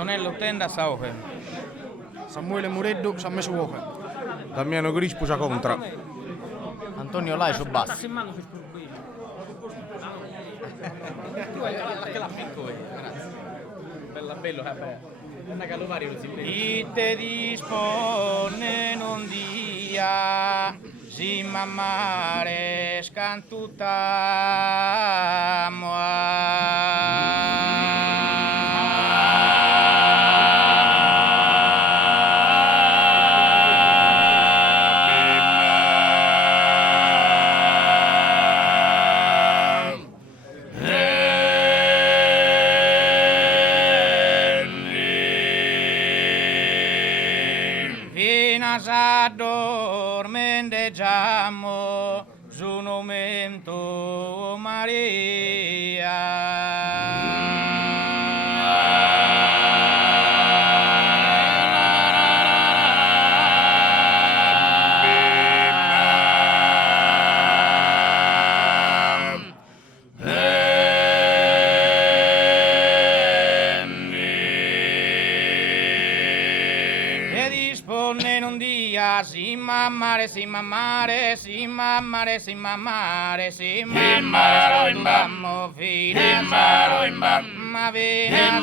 Antonello Tendas a Boghe. Samuele Mureddu, Mesu Boghe. Damiano Crispu a Contra. Antonio Laiso Bassu. Bella bello, una calumari non si vede. E te dispone un dia, si mamare addormenteggiamo su un momento si mamare, si mamare, si mamare, si mamare, si mamare, mammo fino a mamma vena,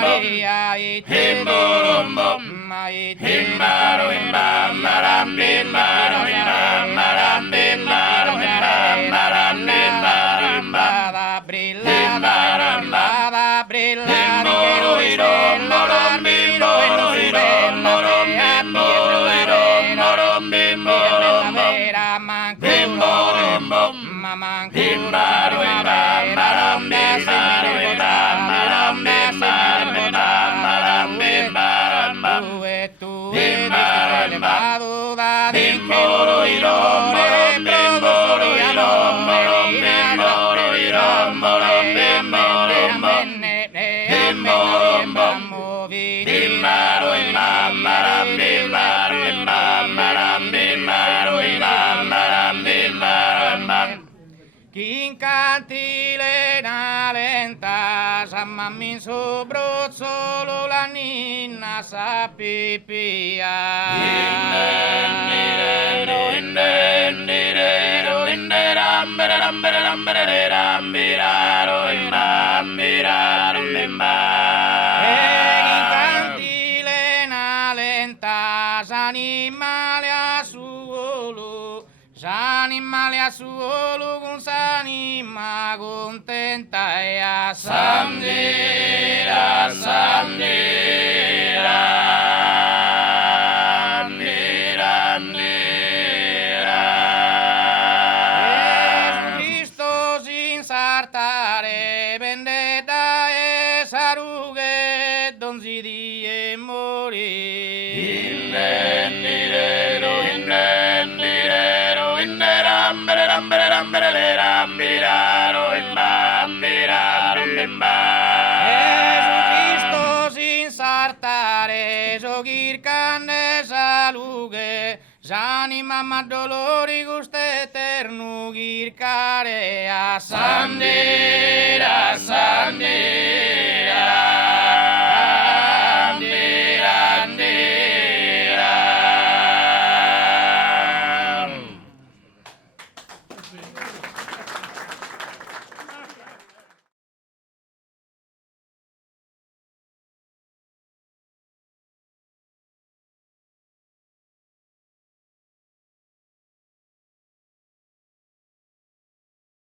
Maria e te Chi incanti le lenta, sammamin su brozzolo la ninna sa S'animale a suolo con s'anima contenta e a sandera, sandera, nera, nera. Gesù Cristo sin sartare, vendetta e sarughe, donzi di e morire. Gesù Cristo sin sartare, sogir canne salughe, s'anima ma dolori guste eternu gircare a sandera, sandera.